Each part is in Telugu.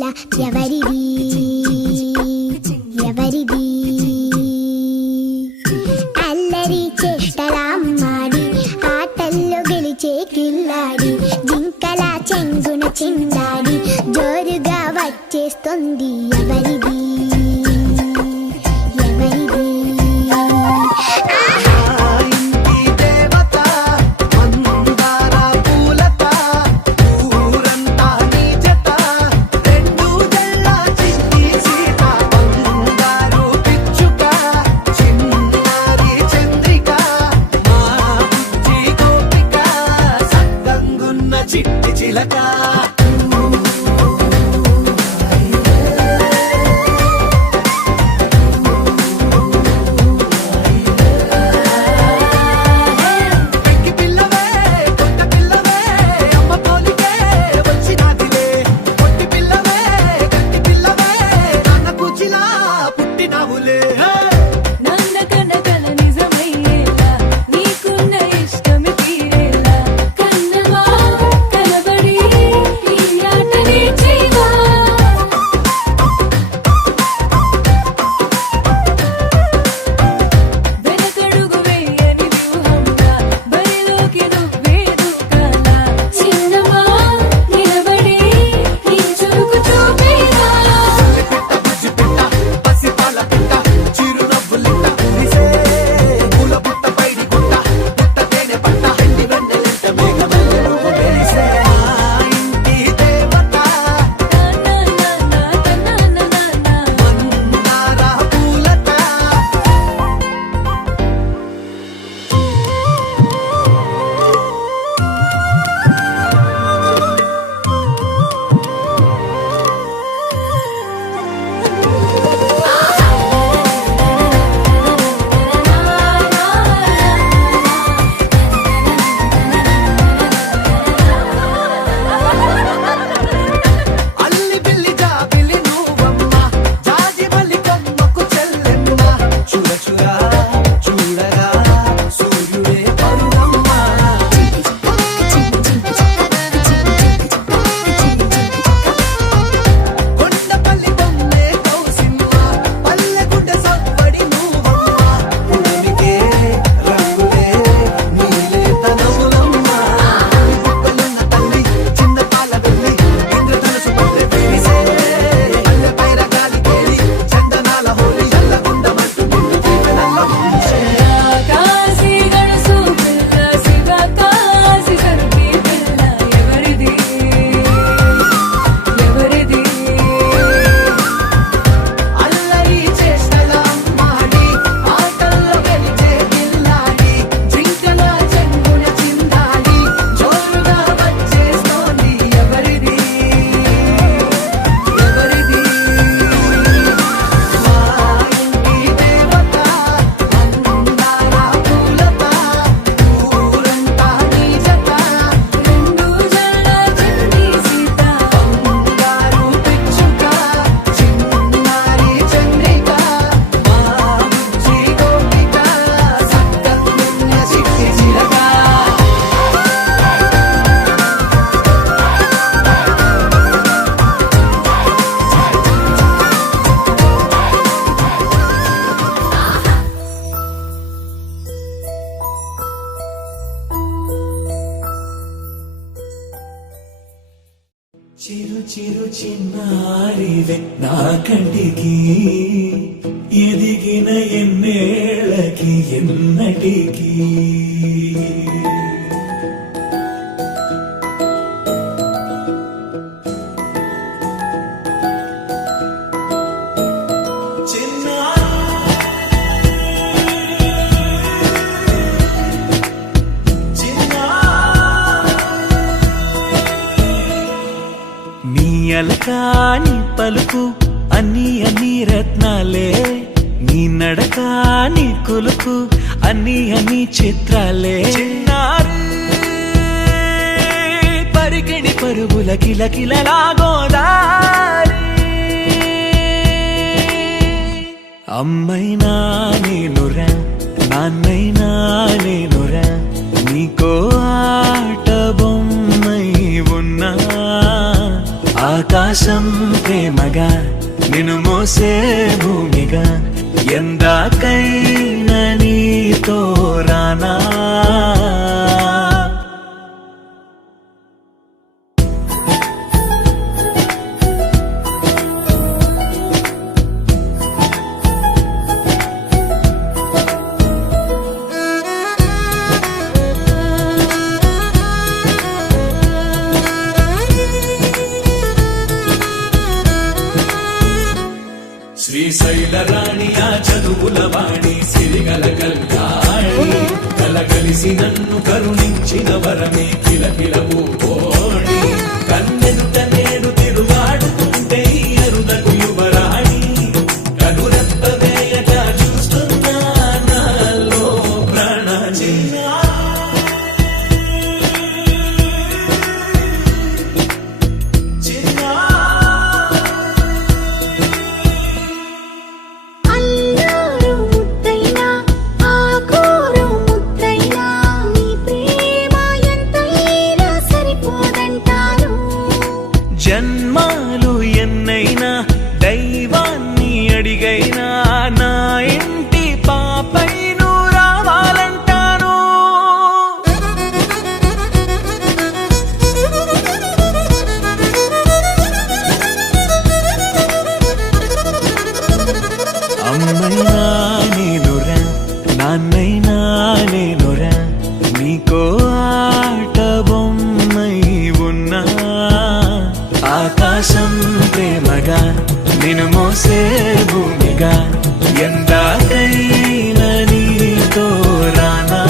పిల్ల ఎవరిది ఎవరిది అల్లరి చేష్టలామ్మాడి ఆటల్లో గెలిచే కిల్లాడి జింకల చెంగున చిందాడి జోరుగా వచ్చేస్తుంది ఎవరిది చిరు చిరు చిన్నారివే నా కంటికి ఎదిగిన ఎన్నేళ్ళకి ఎన్నటికి అలకాని పలుకు అన్ని అన్ని రత్నాలే నీ నడక నీ కొలుకు అన్ని అన్ని చిత్రాలే చిన్నారు పరికిణి పరుగుల కిలకిలలా గోదారి అమ్మైనా నేనురా నాన్నైనా నేనురా నీకో ఆట బొమ్మై ఉన్నా ఆకాశం ప్రేమగా నిన్ను మోసే భూమిగా ఎందాకైనా నీతో రానా శ్రీశైల రాణి ఆ చదువుల వాణి సిరిగల కల్యాణి కలగలిసి నన్ను కరుణించిన వరమే కిలకిలవు కోణి కన్నెదుట నేడు తిరుగాడుతుంటే అరుదకు యువరాణి కనురెప్ప వేయక చూస్తున్నా నాలో ప్రాణ జన్మాలు ఎన్నైనా దైవాన్ని అడిగైనా నా ఇంటి పాపై నువ్వు రావాలంటాను అమ్మైనా నేనురా నాన్నైనా నేనురా నీకో ఆట బొమ్మై ఉన్నా ఆకాశం ప్రేమగా నిన్ను మోసే భూమిగా ఎందాకైనా నీతో రానా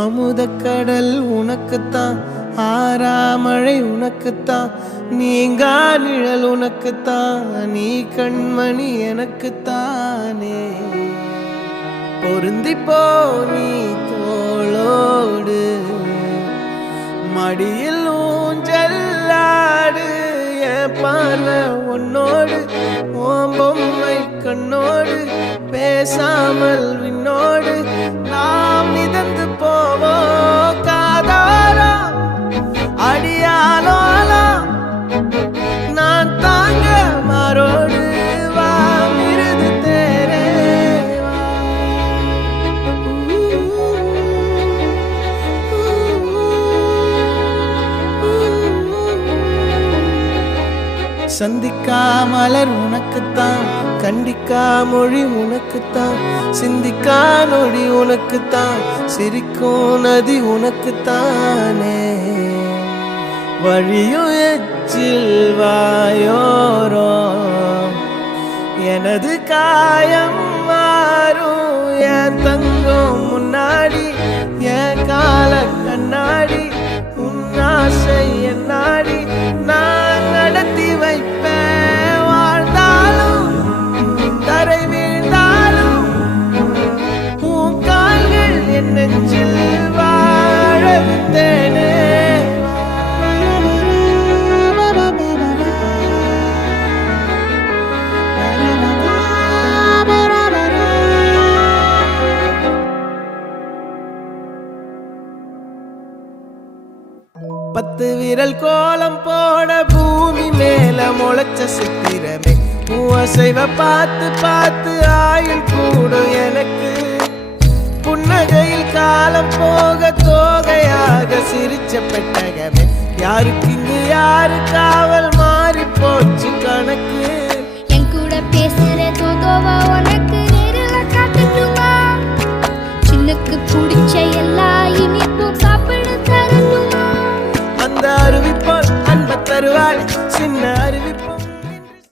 அமுதக்கடல் உனக்குத்தான் ஆறாமழை உனக்குத்தான் நீங்கா நிழல் உனக்குத்தான் நீ கண்மணி எனக்குத்தானே பொருந்திப்போ நீ தோளோடு மடியில் ஊஞ்சல்லாடு என் பார்வை உன்னோடு ஓம் பொம்மை கண்ணோடு பேசாமல் விண்ணோடு நாம் மிதந்து போவோம் காதாரா அடியாலோலா நான் தாங்க மாறோடு வா மிருது தேரே சந்திக்கா மலர் உனக்குத்தான் கண்டிக்கா மொழி உனக்குத்தான் சிந்திக்கா நொடி உனக்குத்தான் சிரிக்கும் நதி உனக்குத்தானே வழியும் எச்சில் வாயோரோ எனது காயம் மாறும் தங்கம் முன்னாடி என் கால கண்ணாடி உன் ஆசை என்னாடி நான் நடத்தி வைப்பேன் வாழ்ந்தாலும் தரை வீழ்ந்தாலும் உன் கால்கள் என் நெஞ்சில் வாழ விட்டேனே பத்து விரல் கோலம் போட பூமி மேல முளைச்ச சித்திரமே அசைவ பார்த்து பார்த்து ஆயுள் கூடும் எனக்கு புன்னகையில் காலம் போக தோகையாக சிரிச்ச பெட்டகமே யாருக்கு இங்கு யாரு காவல் மாறி போச்சு கணக்கு